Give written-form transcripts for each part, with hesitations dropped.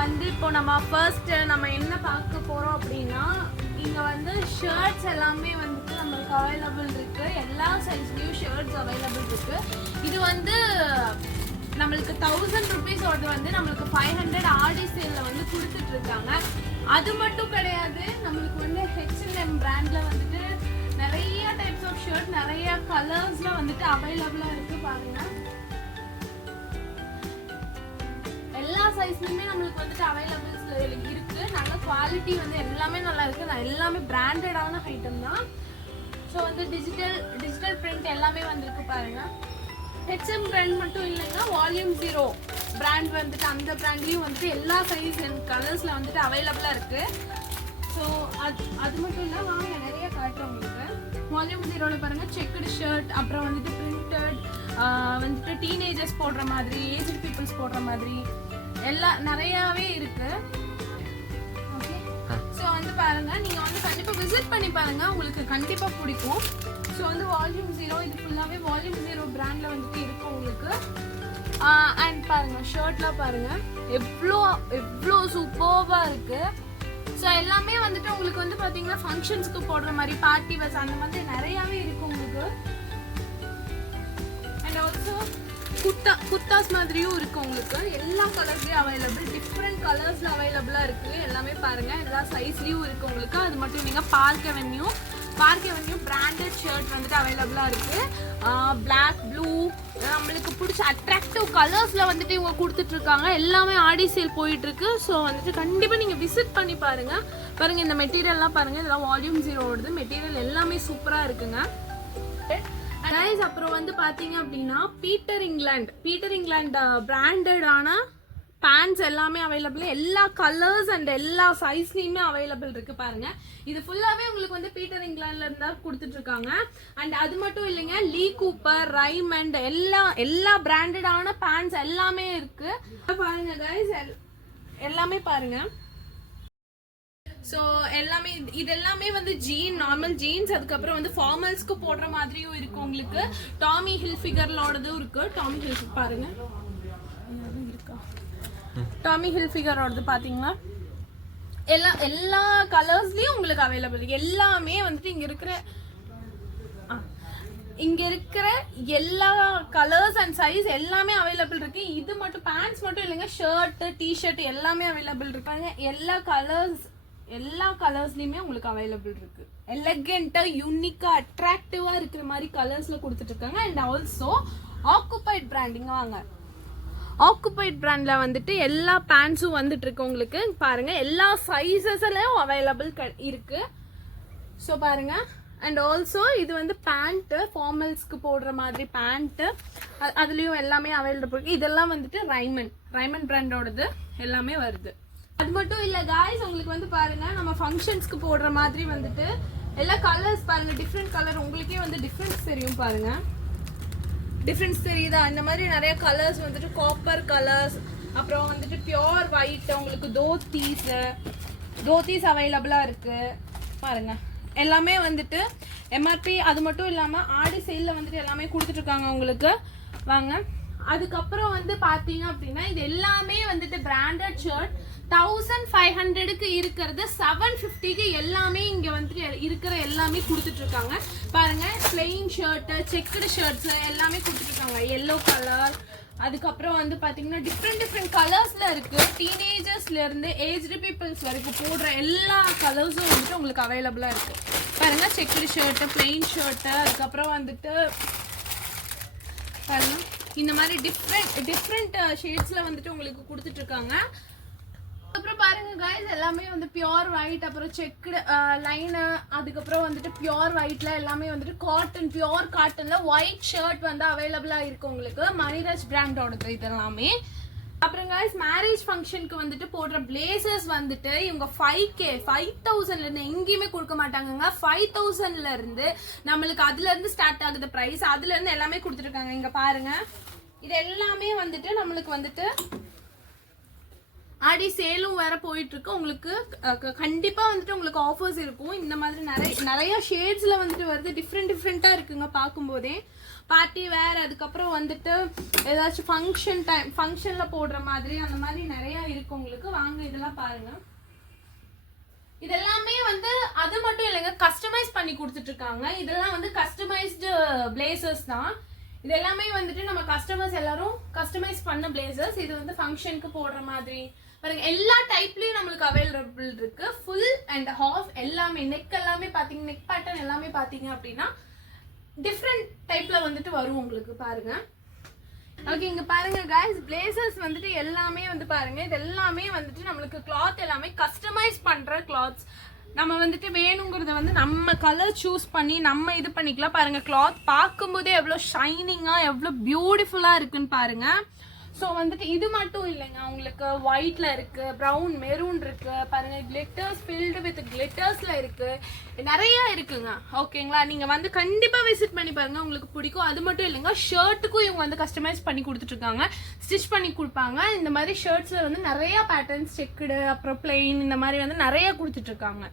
வந்து இப்போ நம்ம ஃபர்ஸ்ட் நம்ம என்ன பார்க்க போறோம் அப்படின்னா இங்க வந்து ஷர்ட்ஸ் எல்லாமே வந்துட்டு நமக்கு அவைலபிள் இருக்கு. எல்லா சைஸ்லயும் ஷர்ட்ஸ் அவைலபிள் இருக்கு. இது வந்து நம்மளுக்கு 1000 rupees ஓட வந்து நம்மளுக்கு 500 ஆடி சேல்ல வந்து கொடுத்துட்டு இருக்காங்க. அது மட்டும் கிடையாது, நம்மளுக்கு வந்து H&M பிராண்ட்ல வந்துட்டு நிறைய டைப்ஸ் ஆஃப் ஷர்ட் நிறைய கலர்ஸ்ல வந்துட்டு அவைலபிளா இருக்கு. பாருங்க, எல்லா சைஸ்லயுமே நம்மளுக்கு வந்துட்டு அவைலபிள்ஸ்ல இருக்கு. நல்ல குவாலிட்டி வந்து எல்லாமே நல்லா இருக்கு. எல்லாமே பிராண்டடான ஐட்டம் தான். ஸோ வந்து டிஜிட்டல் பிரிண்ட் எல்லாமே வந்திருக்கு. பாருங்க, H&M பிராண்ட் மட்டும் இல்லைங்க, வால்யூம் 0 பிராண்ட் வந்துட்டு அந்த பிராண்ட்லயும் வந்துட்டு எல்லா சைஸ் அண்ட் கலர்ஸ்ல வந்துட்டு அவைலபிளா இருக்கு. ஸோ அது மட்டும் இல்லை, வாங்க நிறைய காட்டுறோம் உங்களுக்கு. வால்யூம் 0ல பாருங்க, செக்குடு ஷர்ட், அப்புறம் வந்துட்டு பிரிண்டட், வந்துட்டு டீனேஜர்ஸ் போடுற மாதிரி, ஏஜ்டு பீப்புள்ஸ் போடுற மாதிரி எல்லாம் நிறையாவே இருக்கு. ஓகே, ஸோ வந்து பாருங்க, நீங்க வந்து கண்டிப்பா விசிட் பண்ணி பாருங்க, உங்களுக்கு கண்டிப்பா பிடிக்கும். ஸோ வந்து வால்யூம் 0 இது ஃபுல்லாவே வால்யூம் 0 பிராண்ட்ல வந்துட்டு இருக்கு உங்களுக்கு. அண்ட் பாருங்க, ஷர்ட்லாம் பாருங்க எவ்வளோ சூப்பர்வா இருக்கு. ஸோ எல்லாமே வந்துட்டு உங்களுக்கு வந்து பாத்தீங்கன்னா ஃபங்க்ஷன்ஸ்க்கு போடுற மாதிரி, பார்ட்டி வேர்ஸ் அந்த மாதிரி நிறையாவே இருக்கு உங்களுக்கு. அண்ட் ஆல்சோ குர்தாஸ் மாதிரியும் இருக்கு உங்களுக்கு. எல்லா கலர்ஸ்லயும் அவைலபிள், டிஃப்ரெண்ட் கலர்ஸ்ல அவைலபிளா இருக்கு. எல்லாமே பாருங்க, எல்லா சைஸ்லயும் இருக்கு உங்களுக்கு. அது மட்டும் இல்லைங்க, பார்க் அவென்யூ பிராண்டட் ஷர்ட் வந்துட்டு அவைலபிளா இருக்கு. பிளாக், ப்ளூ, நம்மளுக்கு பிடிச்ச அட்ராக்டிவ் கலர்ஸ்ல வந்துட்டு இவங்க கொடுத்துட்டு இருக்காங்க. எல்லாமே ஆடி சேல் போயிட்டு இருக்கு. ஸோ வந்துட்டு கண்டிப்பா நீங்க விசிட் பண்ணி பாருங்க. இந்த மெட்டீரியல்லாம் பாருங்க, இதெல்லாம் வால்யூம் 0 ஓடுது. மெட்டீரியல் எல்லாமே சூப்பரா இருக்குங்க. அப்புறம் வந்து பாத்தீங்க அப்படின்னா பீட்டர் இங்கிலாந்து பிராண்டடான பேண்ட்ஸ் எல்லாமே அவைலபிள். எல்லா கலர்ஸ் அண்ட் எல்லா சைஸ்லயுமே அவைலபிள் இருக்கு. பாருங்க, இது ஃபுல்லாவே உங்களுக்கு வந்து பீட்டர் இங்கிலாந்துல இருந்தா கொடுத்துட்டு இருக்காங்க. அண்ட் அது மட்டும் இல்லைங்க, லீ கூப்பர், ரைமண்ட் எல்லா பிராண்டடான பேண்ட்ஸ் எல்லாமே இருக்கு. பாருங்க கைஸ், எல்லாமே பாருங்க. ஸோ எல்லாமே இது எல்லாமே வந்து நார்மல் ஜீன்ஸ், அதுக்கப்புறம் வந்து ஃபார்மல்ஸ்க்கு போடுற மாதிரியும் இருக்கு உங்களுக்கு. டாமி ஹில்ஃபிகரோடதும் இருக்கு. டாமி ஹில்ஃபிகர் பாருங்க, டாமி ஹில்ஃபிகரோடது பாத்தீங்கன்னா எல்லா கலர்ஸ்லயும் உங்களுக்கு அவைலபிள். எல்லாமே வந்துட்டு இங்க இருக்கிற எல்லா கலர்ஸ் அண்ட் சைஸ் எல்லாமே அவைலபிள் இருக்கு. இது மட்டும் பேண்ட்ஸ் மட்டும் இல்லைங்க, ஷர்ட், டிஷர்ட் எல்லாமே அவைலபிள் இருக்காங்க. எல்லா கலர்ஸ்லயுமே உங்களுக்கு அவைலபிள் இருக்கு. எலகெண்டா, யூனிக்கா, அட்ராக்டிவா இருக்கிற மாதிரி கலர்ஸ்ல கொடுத்துட்டு இருக்காங்க. அண்ட் ஆல்சோ ஆக்குபைட் பிராண்டிங்க, வாங்க. ஆக்குபைட் பிராண்ட்ல வந்துட்டு எல்லா பேண்ட்ஸும் வந்துட்டு இருக்கு உங்களுக்கு. பாருங்க, எல்லா சைஸஸ்லயும் அவைலபிள் இருக்கு. ஸோ பாருங்க, அண்ட் ஆல்சோ இது வந்து பேண்ட், ஃபார்மல்ஸ்க்கு போடுற மாதிரி பேண்ட், அதுலயும் எல்லாமே அவைலபிள் இருக்கு. இதெல்லாம் வந்துட்டு ரைமண்ட் பிராண்டோடது எல்லாமே வருது. அது மட்டும் இல்ல காய்ஸ், உங்களுக்கு வந்து பாருங்க, நம்ம ஃபங்க்ஷன்ஸ்க்கு போடுற மாதிரி வந்துட்டு எல்லா கலர்ஸ் பாருங்க, டிஃப்ரெண்ட் கலர். உங்களுக்கே வந்து டிஃப்ரென்ஸ் தெரியும். பாருங்க, டிஃப்ரென்ஸ் தெரியுதா? இந்த மாதிரி நிறைய கலர்ஸ் வந்துட்டு, காப்பர் கலர்ஸ், அப்புறம் வந்துட்டு பியோர் ஒயிட், உங்களுக்கு தோத்தீஸ் அவைலபிளா இருக்கு. பாருங்க, எல்லாமே வந்துட்டு எம்ஆர்பி. அது மட்டும் இல்லாம ஆடி சேல்ல வந்துட்டு எல்லாமே கொடுத்துட்டு இருக்காங்க உங்களுக்கு. வாங்க, அதுக்கப்புறம் வந்து பாத்தீங்க அப்படின்னா இது எல்லாமே வந்துட்டு பிராண்டட் ஷர்ட் 1500க்கு இருக்கிறது 750க்கு எல்லாமே இங்க வந்துட்டு இருக்கிற எல்லாமே கொடுத்துட்டு இருக்காங்க. பாருங்க, பிளெயின் ஷர்ட், செக்குடு ஷர்ட்ஸ் எல்லாமே கொடுத்துட்டு இருக்காங்க. எல்லோ கலர், அதுக்கப்புறம் வந்து பாத்தீங்கன்னா டிஃப்ரெண்ட் கலர்ஸ்ல இருக்கு. டீனேஜர்ஸ்ல இருந்து ஏஜ்டு பீப்புள்ஸ் வரைக்கும் போடுற எல்லா கலர்ஸும் வந்துட்டு உங்களுக்கு அவைலபிளா இருக்கு. பாருங்க, செக்குடு ஷர்ட், பிளெயின் ஷர்ட், அதுக்கப்புறம் வந்துட்டு பாருங்க இந்த மாதிரி டிஃப்ரெண்ட் ஷேட்ஸ்ல வந்துட்டு உங்களுக்கு கொடுத்துட்டு இருக்காங்க. அப்புறம் பாருங்க கைஸ், எல்லாமே வந்து பியோர் ஒயிட், அப்புறம் செக்குடு லைனு, அதுக்கப்புறம் வந்துட்டு பியோர் ஒயிட்ல எல்லாமே வந்துட்டு காட்டன், பியோர் காட்டன்ல ஒயிட் ஷர்ட் வந்து அவைலபிளா இருக்கு உங்களுக்கு. மணிராஜ் பிராண்டோடது இதெல்லாமே. அப்புறம் கைஸ், மேரேஜ் ஃபங்க்ஷனுக்கு வந்துட்டு போடுற பிளேசர்ஸ் வந்துட்டு இவங்க 5000ல இருந்து எங்கேயுமே கொடுக்க மாட்டாங்க. 5000ல இருந்து நம்மளுக்கு அதுல இருந்து ஸ்டார்ட் ஆகுது பிரைஸ். அதுல இருந்து எல்லாமே கொடுத்துருக்காங்க. இங்க பாருங்க, இது எல்லாமே வந்துட்டு நம்மளுக்கு வந்துட்டு ஆடி சேலும் வேற போயிட்டு இருக்கு உங்களுக்கு. கண்டிப்பா வந்துட்டு உங்களுக்கு ஆஃபர்ஸ் இருக்கும். இந்த மாதிரி நிறைய ஷேட்ஸ்ல வந்துட்டு வருது. டிஃப்ரெண்டா இருக்குங்க பார்க்கும்போதே. பார்ட்டி வேர், அதுக்கப்புறம் வந்துட்டு ஏதாச்சும் ஃபங்க்ஷன்ல போடுற மாதிரி அந்த மாதிரி நிறைய இருக்கு உங்களுக்கு. வாங்க இதெல்லாம் பாருங்க. இதெல்லாமே வந்து அது மட்டும் இல்லைங்க, கஸ்டமைஸ் பண்ணி கொடுத்துட்டு இருக்காங்க. இதெல்லாம் வந்து கஸ்டமைஸ்டு பிளேசர்ஸ் தான். இது எல்லாமே வந்துட்டு நம்ம கஸ்டமர்ஸ் எல்லாரும் கஸ்டமைஸ் பண்ண பிளேசர்ஸ். இது வந்து ஃபங்க்ஷனுக்கு போடுற மாதிரி பாருங்க. எல்லா டைப்லயும் நம்மளுக்கு அவைலபிள் இருக்கு. ஃபுல் அண்ட் ஹாஃப் எல்லாமே, நெக் எல்லாமே பாத்தீங்க, நெக் பேட்டர்ன் எல்லாமே பாத்தீங்க அப்படின்னா டிஃப்ரெண்ட் டைப்ல வந்துட்டு வரும் உங்களுக்கு பாருங்க. ஓகே, இங்க பாருங்க गाइस, பிளேசர்ஸ் வந்துட்டு எல்லாமே வந்து பாருங்க. இது எல்லாமே வந்துட்டு நம்மளுக்கு கிளாத் எல்லாமே கஸ்டமைஸ் பண்ற கிளாத்ஸ். நம்ம வந்துட்டு வேணுங்கிறத வந்து நம்ம கலர் சூஸ் பண்ணி நம்ம இது பண்ணிக்கலாம். பாருங்க, கிளாத் பார்க்கும்போதே எவ்வளோ ஷைனிங்கா எவ்வளோ பியூட்டிஃபுல்லா இருக்குன்னு பாருங்க. ஸோ வந்துட்டு இது மட்டும் இல்லைங்க, உங்களுக்கு ஒயிட்ல இருக்கு, ப்ரௌன், மெரூன் இருக்கு பாருங்க, கிளிட்டர்ஸ் ஃபில்டு வித் கிளிட்டர்ஸ்ல இருக்கு, நிறைய இருக்குங்க. ஓகேங்களா, நீங்க வந்து கண்டிப்பா விசிட் பண்ணி பாருங்க, உங்களுக்கு பிடிக்கும். அது மட்டும் இல்லைங்க, ஷர்ட்டுக்கும் இவங்க வந்து கஸ்டமைஸ் பண்ணி கொடுத்துட்டு இருக்காங்க, ஸ்டிச் பண்ணி கொடுப்பாங்க. இந்த மாதிரி ஷர்ட்ஸ்ல வந்து நிறைய பேட்டர்ன்ஸ், செக்குடு, அப்புறம் பிளெயின், இந்த மாதிரி வந்து நிறைய கொடுத்துட்டு இருக்காங்க.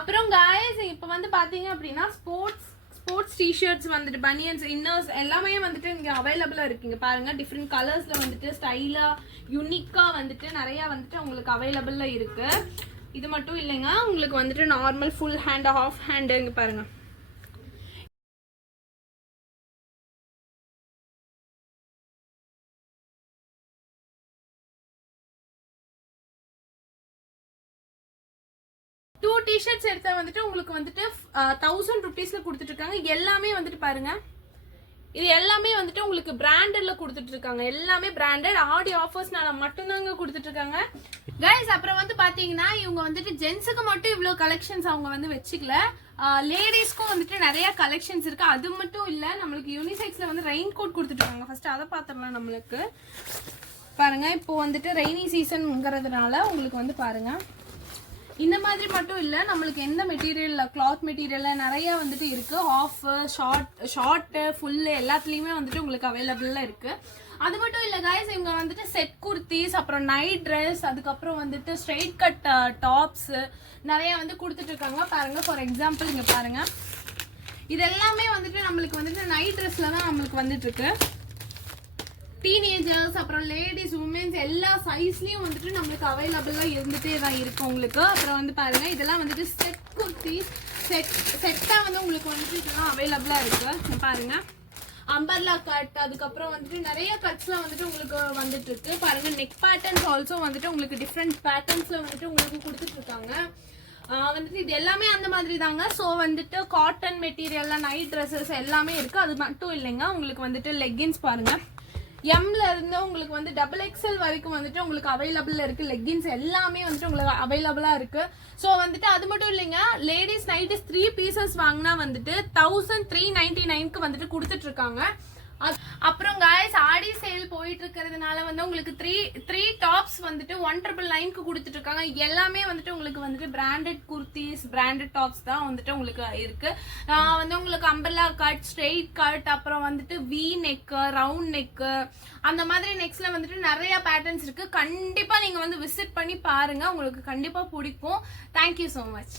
அப்புறம் गाइस, இப்போ வந்து பாத்தீங்க அப்படின்னா ஸ்போர்ட்ஸ் டிஷர்ட்ஸ் வந்துட்டு, பனியன்ஸ், இன்னர்ஸ் எல்லாமே வந்துட்டு இங்க அவைலபிளா இருக்குங்க பாருங்க. டிஃப்ரெண்ட் கலர்ஸ்ல வந்துட்டு ஸ்டைலா யூனிக்கா வந்துட்டு நிறைய வந்துட்டு உங்களுக்கு அவைலபிள்ல இருக்கு. இது மட்டும் இல்லைங்க, உங்களுக்கு வந்துட்டு normal full hand, half hand இங்க பாருங்க. டூ டிஷர்ட்ஸ் எடுத்தா வந்துட்டு உங்களுக்கு வந்துட்டு 1000 rupeesல கொடுத்துட்டு இருக்காங்க. எல்லாமே வந்துட்டு பாருங்க, இது எல்லாமே வந்துட்டு உங்களுக்கு பிராண்டட்ல கொடுத்துட்டு இருக்காங்க. எல்லாமே பிராண்டட், ஆடி ஆஃபர்ஸ்னால மட்டும்தாங்க கொடுத்துட்டு இருக்காங்க गाइस. அப்புறம் வந்து பாத்தீங்கன்னா இவங்க வந்துட்டு ஜென்ஸுக்கு மட்டும் இவ்வளவு கலெக்ஷன்ஸ் அவங்க வந்து வச்சுக்கல, லேடிஸ்க்கும் வந்துட்டு நிறைய கலெக்ஷன்ஸ் இருக்கு. அது மட்டும் இல்ல, நம்மளுக்கு யூனிசெக்ஸ்ல வந்து ரெயின் கோட் கொடுத்துட்டு இருக்காங்க. ஃபர்ஸ்ட் அதை பாத்திரலாம். நம்மளுக்கு பாருங்க, இப்போ வந்துட்டு ரெய்னி சீசன்ங்கிறதுனால உங்களுக்கு வந்து பாருங்க, இந்த மாதிரி மட்டும் இல்ல, நம்மளுக்கு எந்த மெட்டீரியல், கிளாத் மெட்டீரியல்ல நிறைய வந்துட்டு இருக்கு. ஹாஃப், ஷார்ட், ஃபுல் எல்லாத்துலயுமே வந்துட்டு உங்களுக்கு அவைலபிள்ல இருக்கு. அது மட்டும் இல்ல गाइस, இவங்க வந்துட்டு செட் குர்த்திஸ், அப்புறம் நைட் ட்ரெஸ், அதுக்கப்புறம் வந்துட்டு ஸ்ட்ரெயிட் கட் டாப்ஸ் நிறைய வந்து கொடுத்துட்டு இருக்காங்க பாருங்க. ஃபார் எக்ஸாம்பிள் இங்க பாருங்க, இது எல்லாமே வந்துட்டு நம்மளுக்கு வந்துட்டு நைட் ட்ரெஸ்ல தான் நம்மளுக்கு வந்துட்டு இருக்கு. டீனேஜர்ஸ், அப்புறம் லேடிஸ், உமன்ஸ் எல்லா சைஸ்லயும் வந்துட்டு நம்மளுக்கு அவைலபிளா இருந்துட்டே தான் இருக்கு உங்களுக்கு. அப்புறம் வந்து பாருங்க, இதெல்லாம் வந்துட்டு செட் குர்த்திஸ், செட்டா வந்து உங்களுக்கு வந்துட்டு இதெல்லாம் அவைலபிளா இருக்கு பாருங்க. அம்பர்லா கட், அதுக்கப்புறம் வந்துட்டு நிறைய கட்ஸ்லாம் வந்துட்டு உங்களுக்கு வந்துட்டு இருக்கு பாருங்க. நெக் பேட்டர்ன்ஸ் ஆல்சோ வந்துட்டு உங்களுக்கு டிஃப்ரெண்ட் பேட்டர்ன்ஸ்ல வந்துட்டு உங்களுக்கு கொடுத்துட்டு இருக்காங்க. வந்துட்டு இது எல்லாமே அந்த மாதிரி தாங்க. ஸோ வந்துட்டு காட்டன் மெட்டீரியல்ல நைட் ட்ரெஸ்ஸஸ் எல்லாமே இருக்கு. அது மட்டும் இல்லைங்க, உங்களுக்கு வந்துட்டு லெக்கின்ஸ் பாருங்க, எம்ல இருந்து உங்களுக்கு வந்து XXL வரைக்கும் வந்துட்டு உங்களுக்கு அவைலபிள் இருக்கு. லெக்கின்ஸ் எல்லாமே வந்துட்டு உங்களுக்கு அவைலபிளா இருக்கு. ஸோ வந்துட்டு அது மட்டும் இல்லைங்க, லேடிஸ் நைட்டிஸ் 3 pieces வாங்கினா வந்துட்டு 1399க்கு வந்துட்டு கொடுத்துட்டு இருக்காங்க. அப்புறம் गाइस, ஆடி சேல் போயிட்டு இருக்கிறதுனால வந்து உங்களுக்கு த்ரீ டாப்ஸ் வந்துட்டு 1999க்கு கொடுத்துட்டு இருக்காங்க. எல்லாமே வந்துட்டு உங்களுக்கு வந்துட்டு பிராண்டட் குர்த்திஸ், பிராண்டட் டாப்ஸ் தான் வந்துட்டு உங்களுக்கு இருக்கு. வந்து உங்களுக்கு அம்பர்லா கட், ஸ்ட்ரெயிட் கட், அப்புறம் வந்துட்டு வி நெக், ரவுண்ட் நெக், அந்த மாதிரி நெக்ஸ்ட்ல வந்துட்டு நிறைய பேட்டர்ன்ஸ் இருக்கு. கண்டிப்பா நீங்க வந்து விசிட் பண்ணி பாருங்க, உங்களுக்கு கண்டிப்பா பிடிக்கும். Thank you so much.